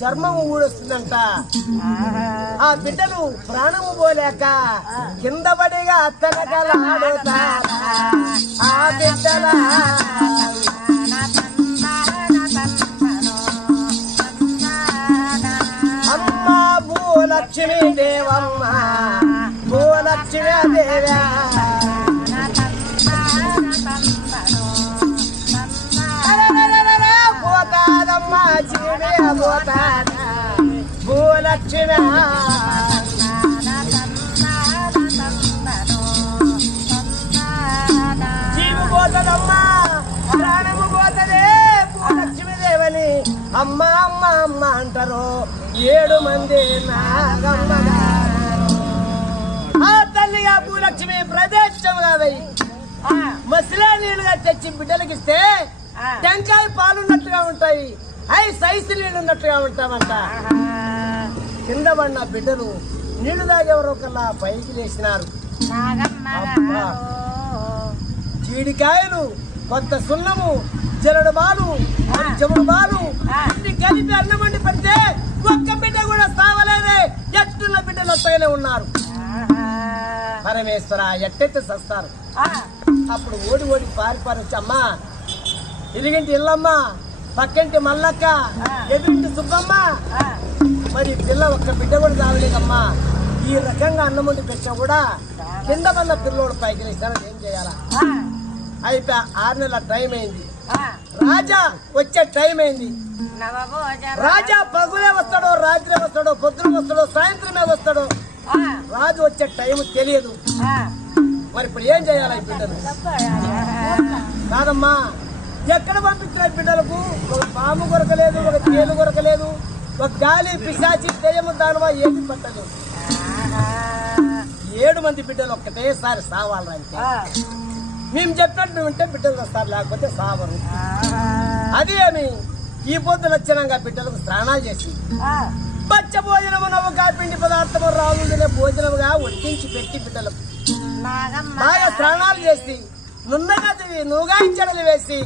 చర్మము ఊడొస్తుందంట. ఆ బిడ్డలు ప్రాణము పోలేక కింద పడిగా తనకలాడుతా ఆ బిడ్డల అమ్మ భూలక్ష్మి దేవమ్మ భూలక్ష్మి దేవా పోతాదమ్మ చీడే పోతాద భూలక్ష్మి జీవి పోతదమ్మా ప్రాణము పోతదే భూలక్ష్మి దేవని అమ్మ అమ్మ అమ్మ అంటారు 7 మంది నాగమ్మగా. ఆ తల్లిగా భూలక్ష్మి ప్రదేశంగా వెయ్యి మసిలా నీళ్ళుగా తెచ్చి బిడ్డలకిస్తే టెంకాయ పాలున్నట్టుగా ఉంటాయి, అవి సైజు నీళ్ళు ఉన్నట్టుగా ఉంటామంట. కింద పడిన బిడ్డలు నీళ్లు తాగేవరో కల్లా పైకి లేచినారు. చీడికాయలు, కొత్త సున్నము, జరడు బాలు, చెముడు బాలు అన్ని కలిపి అన్నమండి పడితే ఒక్క బిడ్డ కూడా సావలేదే. ఎట్టున్న బిడ్డలు వస్తూనే ఉన్నారు. పరమేశ్వర ఎట్టెట్టు సస్తారు. అప్పుడు ఓడి ఓడి పారిపారొచ్చి అమ్మా ఇరిగింటి ఇల్లమ్మ, పక్కింటి మల్లక్క, ఎదురింటి సుబ్బమ్మ, మరి పిల్ల ఒక్క బిడ్డ కూడా రావలేదమ్మా. ఈ రకంగా అన్నమండి పెట్టా కూడా కింద వల్ల పిల్లోడు పైకి లేచారని ఏం చేయాలా? అయిపోయా 6 నెలల టైం అయింది. రాజా వచ్చే టైం అయింది. రాజా పగులే వస్తాడో, రాత్రి వస్తాడో, పొద్దున వస్తాడో, సాయంత్రమే వస్తాడో, రాజు వచ్చే టైం తెలియదు. మరి ఇప్పుడు ఏం చేయాలి? ఈ బిడ్డలు కాదమ్మా, ఎక్కడ పంపించిన బిడ్డలకు ఒక పాము కొరకలేదు, ఒక తేలు కొరకలేదు, ఒక గాలి పిశాచి దెయ్యము దానవా ఏది పట్టలేదు. 7 మంది బిడ్డలు ఒక్కటేసారి సావాలంటే మేము చెప్పినట్టు ఉంటే బిడ్డలు వస్తారు, లేకపోతే సావరు. అదేమి ఈ పొద్దున వచ్చినాక బిడ్డలకు స్నానాలు చేసి పచ్చ భోజనము, నవ్వుగా పిండి పదార్థము, రావులనే భోజనముగా వడ్డించి పెట్టి బిడ్డలకు బాగా స్నానాలు చేసి నున్నగా నూగాయి చెడలు వేసి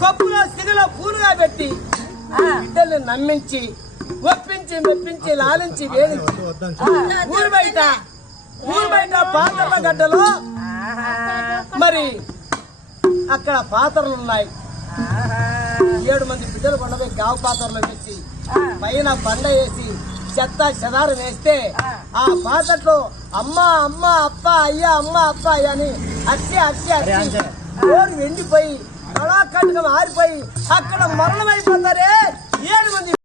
కొప్పులో సిగలో పూలుగా పెట్టి బిడ్డల్ని నమ్మించి ఒప్పించి మెప్పించి లాలించి వేడించి ఊరు బయట పాత్రల గడ్డలో మరి అక్కడ పాత్రలు ఉన్నాయి. 7 మంది బిడ్డలు కొండపై గావు పాత్రలో వేసి పైన బండ వేసి చెత్త చెదారం వేస్తే ఆ పాత్రలో అమ్మ అమ్మ అప్ప అయ్యా అమ్మ అప్ప అయ్యా అని అచ్చి ఓడి ఎండిపోయి కళాకట్టుగా ఆరిపోయి అక్కడ మరణమైపోతారే 7 మంది.